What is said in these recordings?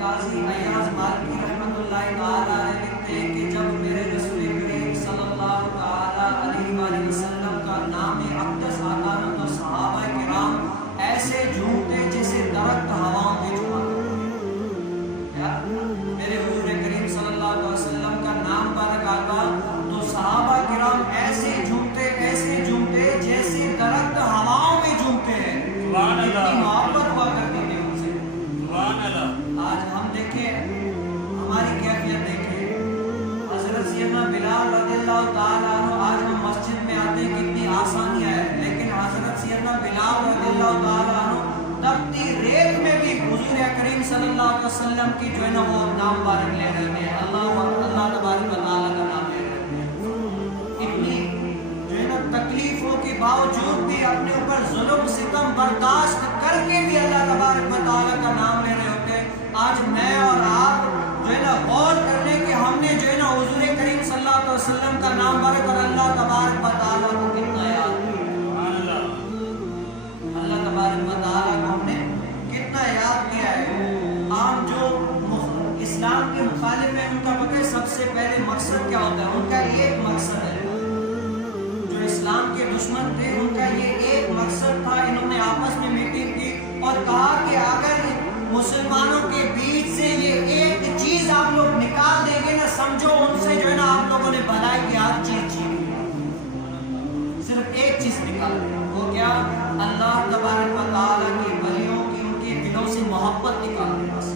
قاضی ایاز مالکی رحمۃ اللہ تعالی علیہ لکھتے ہیں کہ جب میرے رسول کریم صلی اللہ تعالی علیہ وآلہ وسلم کا نام اقدس آتا نا تو صحابہ کرام ایسے جھومتے جیسے درخت ہواؤں میں جھومتا. میرے حضور کریم صلی اللہ علیہ وسلم کا نام مبارک آتا تو صحابہ کرام ایسے جھومتے جیسے درخت ہواؤں میں جھومتے ہیں. اتنی محبت ہوا کرتی تھی ان سے. آج ہم دیکھیں ہماری کیفیت دیکھیں. حضرت سیدنا بلال رضی اللہ تعالیٰ عنہ آج ہم مسجد میں آتے ہیں کتنی آسانیاں ہے، لیکن حضرت سیدنا بلال رضی اللہ تعالیٰ عنہ تپتی ریت میں بھی حضور کریم صلی اللہ علیہ وسلم کی جو ہے نا وہ نام مبارک لے رہے ہیں. اللہ تبارک و تعالیٰ کا نام لے رہے ہیں. اتنی جو ہے نا تکلیفوں کے باوجود بھی اپنے اوپر ظلم ستم برداشت کر کے بھی اللہ تبارک و تعالیٰ کا نام لے رہے ہوتے ہیں. آج میں اور آپ جو ہے نا غور کر لیں کہ ہم نے جو ہے نا حضور کریم صلی اللہ علیہ وسلم کا نام مبارک اور اللہ تبارک و تعالیٰ کو کتنا یاد کیا. اللہ تبارک و تعالیٰ کو ہم نے کتنا یاد کیا ہے. عام جو اسلام کے مخالف ہیں ان کا پتہ ہے سب سے پہلے مقصد کیا ہوتا ہے؟ ان کا ایک مقصد ہے. جو اسلام کے دشمن تھے ان کا یہ ایک مقصد تھا. انہوں نے آپس میں میٹنگ کی اور کہا کہ اگر مسلمانوں کے بیچ سے یہ ایک چیز آپ لوگ نکال دیں گے نا، سمجھو ان سے جو ہے نا آپ لوگوں نے بھلائی کی ہر چیز چھین لی. صرف ایک چیز نکال دیں، وہ کیا؟ اللہ تبارک و تعالیٰ کی ولیوں کی ان کے دلوں سے محبت نکال دیں. بس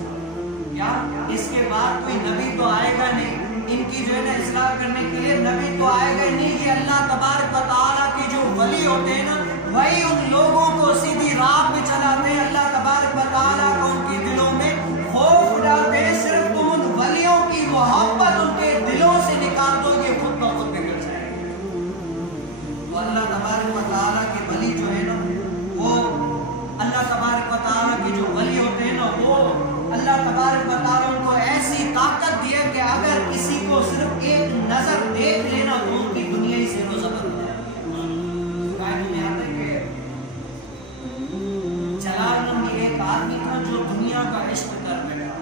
کیا اس کے بعد کوئی نبی تو آئے گا نہیں ان کی جو ہے نا اصلاح کرنے کے لیے. نبی تو آئے گا نہیں. یہ اللہ تبارک و تعالیٰ کے جو ولی ہوتے ہیں نا وہی ان لوگوں کو سیدھی راہ پہ چلاتے ہیں. اللہ تبارک و تعالیٰ کو ان کے دلوں میں خوف ڈالتے ہیں. صرف تم ان ولیوں کی محبت ان کے دلوں سے نکال دو، یہ خود بخود بگڑ جائے گی. تو اللہ تبارک و تعالیٰ کے ولی جو ہے نا وہ اللہ تبارک و تعالیٰ کے جو ولی ہوتے ہیں نا وہ اللہ تبارک و تعالیٰ ان کو ایسی طاقت دی ہے کہ اگر کسی کو صرف ایک نظر دیکھ لینا تو ان کی دنیا ہی سے روزہ بن جائے. جلال نامی ایک آدمی تھا جو دنیا کا عشق کر بیٹھا.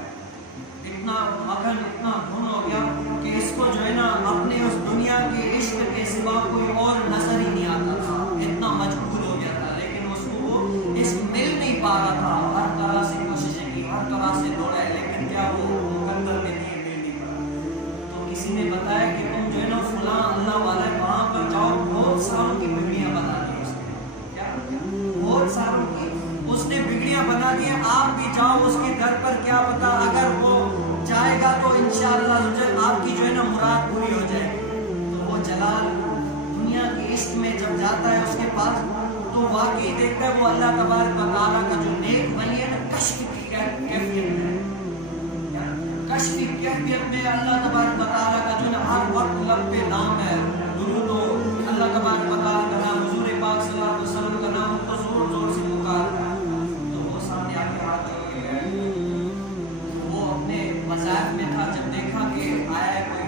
اتنا مگن اتنا دھن ہو گیا کہ اس کو جو ہے نا اپنے اس دنیا کے عشق کے سوا کوئی اور نظر ہی نہیں آتا تھا. اتنا مجبور ہو گیا تھا، لیکن اس کو وہ عشق مل نہیں پا رہا تھا. ہر طرح سے کوششیں کی، ہر طرح سے دوڑا ہے، لیکن کیا وہ مقدر میں نہیں مل نہیں پا. تو کسی نے بتایا کہ تم جو ہے نا فلاں اللہ والا ہے وہاں پر جاؤ، بہت ساروں کی بگڑیاں بنا دی اس نے. کیا بہت ساروں کی اس نے بگڑیاں بنا دی ہیں. آپ بھی جاؤ اس کے گھر پر، کیا پتا اگر وہ جائے گا تو انشاءاللہ آپ کی جو ہے نا مراد پوری ہو جائے گی. تو وہ جلال دنیا کے عشق میں جب جاتا ہے اس کے پاس تو واقعی دیکھتا ہے وہ اللہ تبارک و تعالیٰ کا جو نیک ولی ہے نا کشف کی کیفیت میں، کشف کی کیفیت میں اللہ تبارک و تعالیٰ کا جو ہے نا ہر وقت لب پہ نام ہے. درود و اللہ تبارک و تعالیٰ کا نام، حضور پاک صلی اللہ علیہ وسلم کا نام تو زور زور سے پکار رہا ہے. تو وہ سامنے آ کے ہاتھ جوڑ کے گئے. وہ اپنے مذاہب میں تھا. جب دیکھا کہ آیا ہے کوئی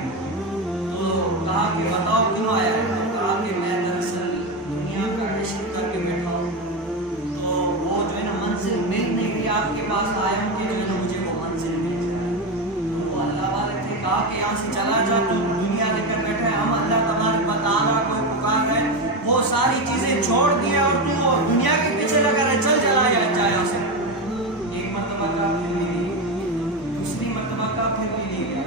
تو کہا کہ بتاؤ کیوں آیا ہے؟ کہا کہ میں دراصل دنیا کا عشق کر کے بیٹھا ہوں، تو وہ جو ہے نا منزل مل نہیں رہی، آپ کے پاس آیا ہوں کہ جو ہے نا مجھے وہ منزل مل جائے. تو وہ اللہ والے تھے. کہا کہ یہاں سے چلا جا، تو دنیا لے کر بیٹھا ہے، ہم اللہ تبارک و تعالیٰ کو پکار رہے ہیں. وہ ساری چیزیں چھوڑ دیا اور تو وہ دنیا کے پیچھے لگا رہے. چل چلا جائے اسے. ایک مرتبہ کا پھر بھی نہیں، دوسری مرتبہ کا پھر بھی نہیں گیا،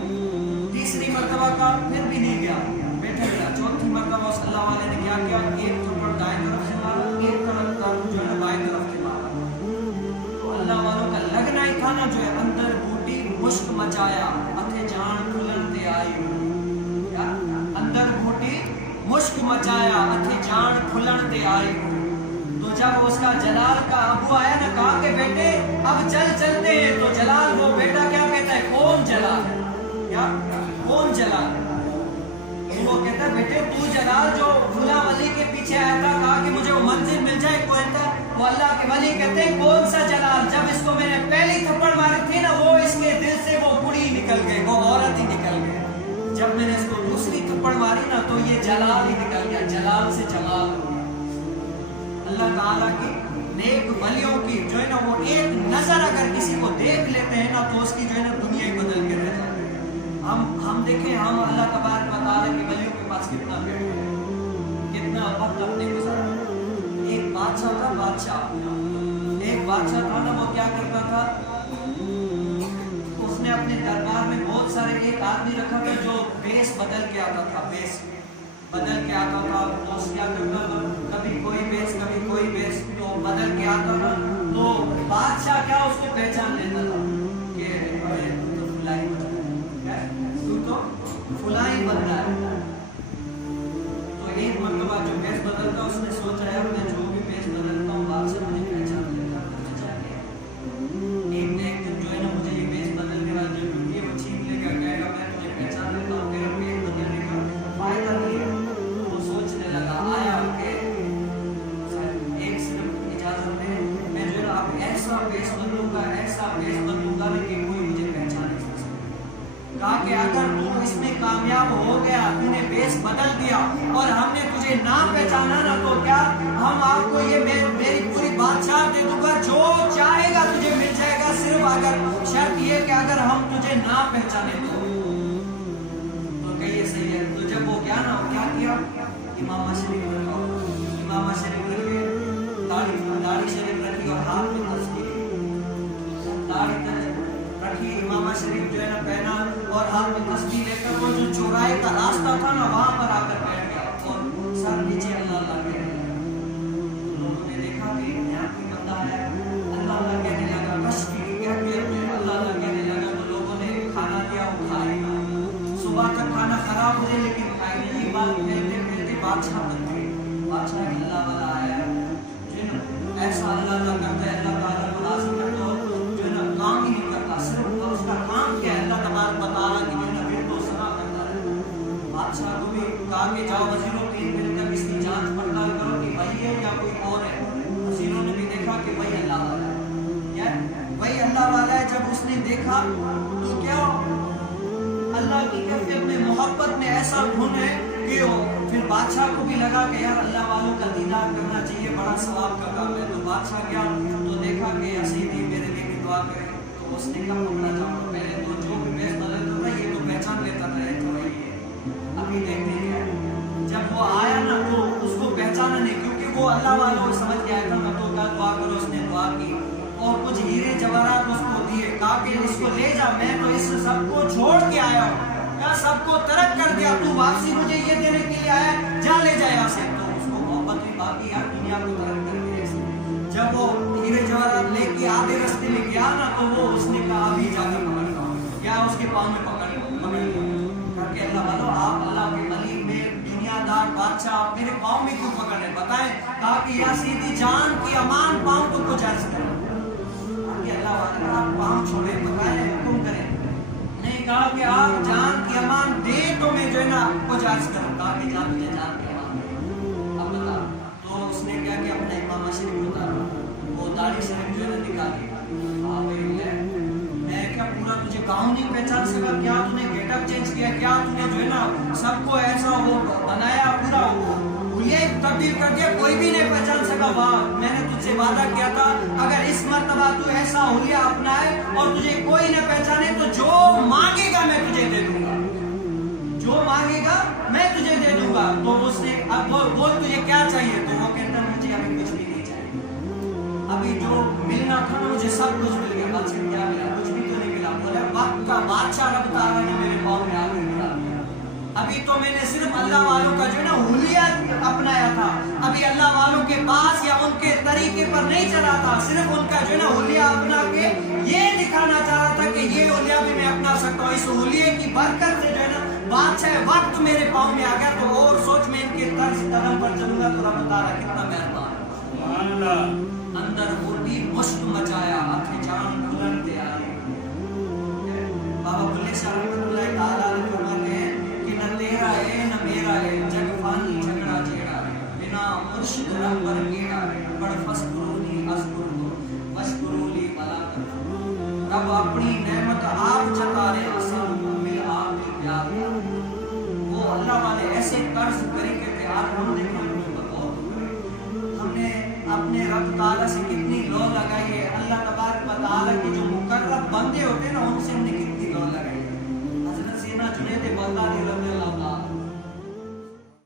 تیسری مرتبہ کا پھر بھی نہیں گیا، بیٹھا گیا. چوتھی مرتبہ اس اللہ والے نے کیا کیا؟ ایک تھپڑ دائیں طرف سے مارا، ایک طرف کا جو ہے نا بائیں طرف سے مارا. تو اللہ والوں کا لگنا ہی تھا نا جو ہے اندر بوٹی مشک مچایا اتھے جان کھلن دے آئی. اندر بوٹی مشک مچایا اتھے جان کھلن دے آئی. تو جب اس کا جلال کا ابو آیا نا کہا کہ بیٹے اب چلتے ہیں. تو جلال وہ بیٹا کیا کہتا ہے؟ کون جلال ہے؟ کیا کون جلال ہے؟ وہ کہتا ہے بیٹے تو جلال جو فلاں ولی کے پیچھے آیا تھا، کہا کہ مجھے وہ منزل مل جائے کوئی تھا. وہ اللہ کے ولی کہتے ہیں کون سا جلال؟ جب اس کو میں نے پہلی تھپڑ ماری تھی نا وہ اس کے دل سے وہ بڑی نکل گئی، وہ عورت ہی نکل گئی. جب میں نے اس کو دوسری تھپڑ ماری نا تو یہ جلال ہی نکل گیا، جلال سے جلال ہو گیا. اللہ تعالیٰ کی نیک ولیوں کی جو ہے نا وہ ایک نظر اگر کسی کو دیکھ لیتے ہیں نا تو اس کی جو ہے نا آدمی رکھا تھا جو بیس بدل کے آتا تھا، بیس بدل کے آتا تھا، تو اس کیا کرتا تھا، کبھی کوئی بیس کبھی کوئی بیس، تو بدل کے آتا تھا، تو بادشاہ کیا اس کو پہچان لیتا تھا کہ تو فلائی تو فلائی بندہ ہے۔ تو ایک مرتبہ جو بیس بدلتا اس نے سوچا ہے میں جو بھی بیس بدلتا ہوں بادشاہ مجھے پہچان لیتا ہے۔ ایک دن جو ہے نا مجھے یہ بیس بدل کے بعد جو ڈھونڈی وہ چھین لے کر کہے گا میں تجھے پہچان لیتا ہوں، تیرا بیس بدلنے کا فائدہ نہیں ہے۔ وہ سوچنے لگا، آیا کہ ایک صرف اجازت ہے، میں جو ہے نا اب ایسا بیس بدلوں گا کہ کوئی مجھے پہچان نہیں سکتا۔ کہا کہ اگر تو اس میں کامیاب ہو گیا، تو نے بیس بدل دیا اور ہم نے تجھے نہ پہچانا نا، تو کیا ہم آپ کو یہ میری پوری بادشاہ دے دوں گا، جو چاہے گا تجھے مل جائے گا، صرف اگر شرط یہ کہ اگر ہم تجھے نہ پہچانے تو کہیے صحیح ہے۔ تو جب وہ گیا نا، کیا کیا، امامہ شریف رکھا، امامہ شریف رکھے، داڑھی شریف رکھی اور ہاتھ میں تسبیح، داڑھی رکھی، امامہ شریف جو ہے نا پہنا اور ہاتھ میں تسبیح لے کر وہ جو چوراہے کا راستہ تھا نا وہاں پر آ کر بیٹھ گیا اور سر نیچے اللہ اللہ کہنے لگا۔ لوگوں نے دیکھا کہ یہاں کوئی بندہ ہے، اللہ اللہ کہنے لگا، کشکی کیفیت میں اللہ اللہ کہنے لگا، تو لوگوں نے کھانا دیا، وہ کھائے گا، صبح تک کھانا خراب ہو جائے لیکن کھائے گا۔ یہ بات کہتے کہتے بادشاہ بن گئے، بادشاہ کی اللہ والا آیا جو ہے نا ایسا اللہ اللہ کرتا ہے، اللہ تعالیٰ کو راضی کرتا ہو جو ہے نا کام ہی نہیں کرتا، صرف اس کا کام کیا ہے اللہ تبارک و تعالیٰ کی جو ہے نا پھر تو سنا کرتا ہے۔ بادشاہ کو بھی کہا کہ جاؤ وزیروں 3 دن تک اس کی جانچ پڑتال کرو کہ وہی ہے یا کوئی اور ہے۔ وزیروں نے بھی دیکھا کہ وہی اللہ والا ہے، وہی اللہ والا ہے۔ جب اس نے دیکھا تو کیا اللہ کی کیفیت میں محبت میں ایسا دھن ہے کہ پھر بادشاہ کو بھی لگا کہ یار اللہ والوں کا دیدار کرنا چاہیے، بڑا ثواب کا کام ہے۔ تو بادشاہ گیا تو دیکھا کہ سیدھی میرے لیے بھی دعا کرے، تو اس نے کہا پکڑا جاؤ، پہلے تو جو بھی بیس بدلتا تھا یہ تو پہچان لیتا تھا یہ تو وہی ہے، ابھی دیکھتے ہیں۔ جب وہ آیا نا تو اس کو پہچانا نہیں، کیونکہ وہ اللہ والوں کو سمجھ کے آیا تھا نا، تو کہا دعا کرو، اس نے دعا کی اور کچھ ہیرے جواہرات اس کو دیے، کہا کہ اس کو لے جا، میں تو اس سب کو چھوڑ کے آیا ہوں، کیا سب کو ترک کر دیا، تو واپسی مجھے یہ دینے کے لیے آیا، جا لے جا یہاں سے۔ تو اس کو محبت بھی باقی یار دنیا کو ترک کر کے ایسے جب وہ ہیرے جواہرات لے کے آدھے رستے میں گیا نا تو وہ اس نے کہا ابھی جا کر پکڑتا ہوں، کیا اس کے پاؤں میں پکڑ کر کے اللہ والو آپ اللہ کے ولی میں دنیا دار بادشاہ آپ میرے پاؤں میں کیوں پکڑ رہے بتائیں؟ کہا کہ یا سیدھی جان کی امان پاؤں کو کچھ عرض کریں، اللہ والے آپ پاؤں چھوڑے بتائیں حکم کریں، نہیں کہا کہ آپ جان کی امان دے تو میں جو ہے نا آپ کو جائز کروں، کہا کہ جان مجھے جان کی امان دے، اب بتا۔ تو اس نے کیا کہ اپنا امامہ شریف اتارا، وہ داڑھی شریف جو ہے نا نکالی، میں کیا پورا تجھے گاؤں نہیں پہچان سکا، کیا تو نے گیٹ اپ چینج کیا، کیا تو نے جو ہے نا سب کو ایسا وہ بنایا، پورا یہ تبدیل کر دیا، کوئی بھی نہیں پہچان سکا۔ واہ، میں نے تجھ سے وعدہ کیا تھا اگر اس مرتبہ تو ایسا حلیہ اپنائے اور تجھے کوئی نہ پہچانے تو جو مانگے گا میں تجھے دے دوں گا، جو مانگے گا میں تجھے دے دوں گا۔ تو اس نے اب بول تجھے کیا چاہیے، تو وہ کہتا مجھے ابھی کچھ بھی نہیں چاہیے، ابھی جو ملنا تھا نا مجھے سب کچھ مل گیا، بادشاہ کیا ملا، کچھ بھی تو نہیں ملا، بولے وقت کا بادشاہ رب تعالیٰ نے میرے پاؤں میں آ کر ملا، ابھی تو میں نے صرف اللہ والوں کا جو ہے نا حلیہ اپنایا تھا، ابھی اللہ والوں کے پاس یا ان کے طریقے پر نہیں چلا تھا، صرف ان کا جو ہے نا حلیہ اپنا کے یہ دکھانا چاہ رہا تھا کہ یہ حلیہ بھی میں اپنا سکتا ہوں۔ اس حلیہ کی برکت سے جو ہے نا بادشاہ وقت میرے پاؤں میں آ گیا، تو اور سوچ میں ان کے طرز قدم پر چلوں گا تو رب تعالیٰ کتنا مہربان ہے۔ اندر ہوتی مشک مچایا آنکھیں جان کھلنتے آئے۔ بابا بلے شاہ رحمۃ اللہ تعالیٰ علیہ فرماتے ہیں کہ نہ تیرا ہے نہ میرا ہے، جگ فانی جھگڑا جیڑا ہے، بنا مرشد رہبر گیڑا ہے، پڑھ فسکرونی اذکرکم واشکرولی ولا تکفرون۔ رب اپنی نعمت آپ جتا رہے ہیں، سب مل آپ بھی پیار پیار، وہ اللہ والے ایسے طرز طریقے پہ آج ہم دیکھیں ہم نے اپنے رب تعالیٰ سے کتنی لو لگائی ہے، اللہ تبارک و تعالیٰ کے جو مقرب بندے ہوتے ہیں نا ان سے ہم نے کتنی لو لگائی ہے۔